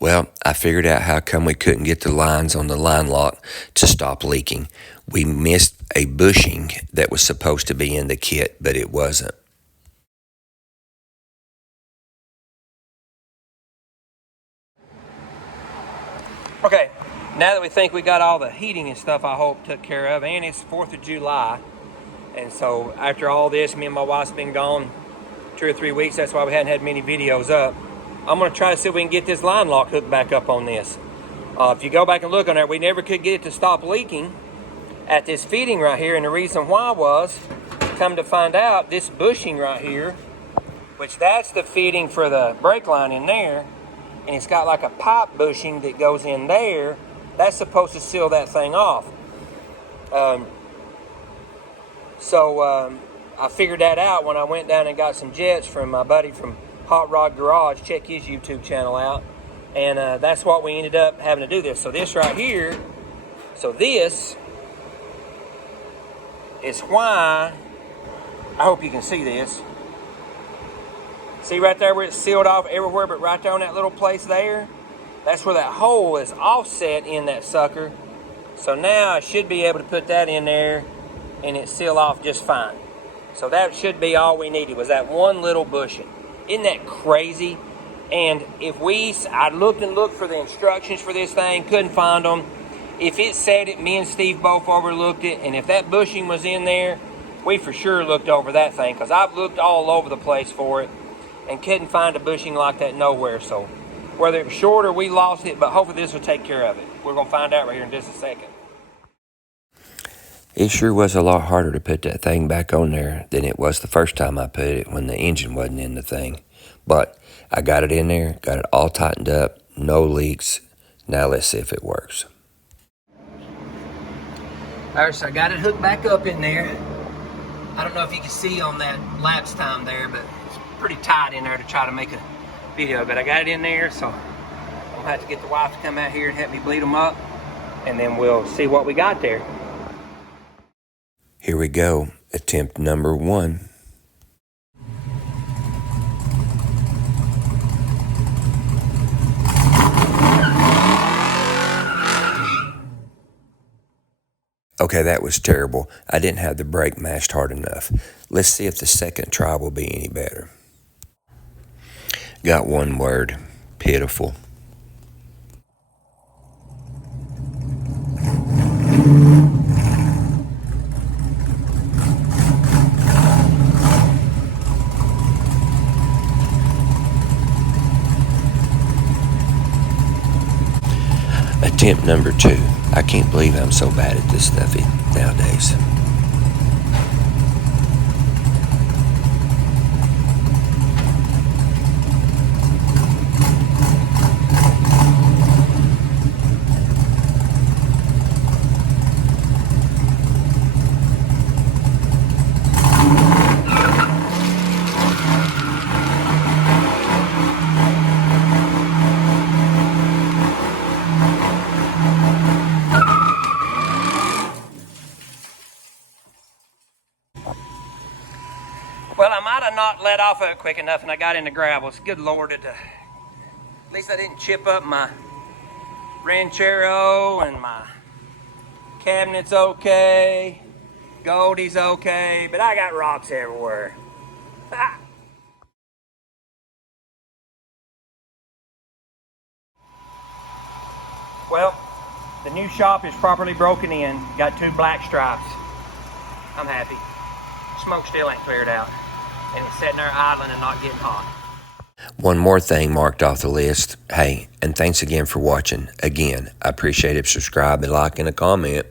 Well, I figured out how come we couldn't get the lines on the line lock to stop leaking. We missed a bushing that was supposed to be in the kit, but it wasn't. Okay, now that we think we got all the heating and stuff, I hope, took care of, and it's 4th of July, and so after all this, me and my wife's been gone 2 or 3 weeks. That's why we hadn't had many videos up. I'm going to try to see if we can get this line lock hooked back up on this. If you go back and look on there, we never could get it to stop leaking at this fitting right here, and the reason why was, come to find out, this bushing right here, which that's the fitting for the brake line in there, and it's got like a pipe bushing that goes in there, that's supposed to seal that thing off. I figured that out when I went down and got some jets from my buddy from Hot Rod Garage. Check his YouTube channel out. And that's what we ended up having to do this. So this right here, this is why, I hope you can see this. See right there where it's sealed off everywhere, but right there on that little place there, that's where that hole is offset in that sucker. So now I should be able to put that in there and it seal off just fine. So that should be all we needed, was that one little bushing. Isn't that crazy? And I looked and looked for the instructions for this thing, couldn't find them. If it said it, me and Steve both overlooked it, and if that bushing was in there, we for sure looked over that thing, because I've looked all over the place for it and couldn't find a bushing like that nowhere. So whether it was short or we lost it, but hopefully this will take care of it. We're going to find out right here in just a second. It sure was a lot harder to put that thing back on there than it was the first time I put it when the engine wasn't in the thing. But I got it in there, got it all tightened up, no leaks. Now let's see if it works. All right, so I got it hooked back up in there. I don't know if you can see on that lapse time there, but it's pretty tight in there to try to make a video. But I got it in there, so I'll have to get the wife to come out here and help me bleed them up, and then we'll see what we got there. Here we go, attempt number 1. Okay, that was terrible. I didn't have the brake mashed hard enough. Let's see if the second try will be any better. Got one word, pitiful. Attempt number 2. I can't believe I'm so bad at this stuff nowadays. Well, I might have not let off of it quick enough and I got into gravels. Good Lord, at least I didn't chip up my Ranchero, and my cabinet's okay. Goldie's okay, but I got rocks everywhere. Ah. Well, the new shop is properly broken in. Got 2 black stripes. I'm happy. Smoke still ain't cleared out. And it's sitting there idling and not getting hot. One more thing marked off the list. Hey, and thanks again for watching. Again, I appreciate it. Subscribe and like and a comment.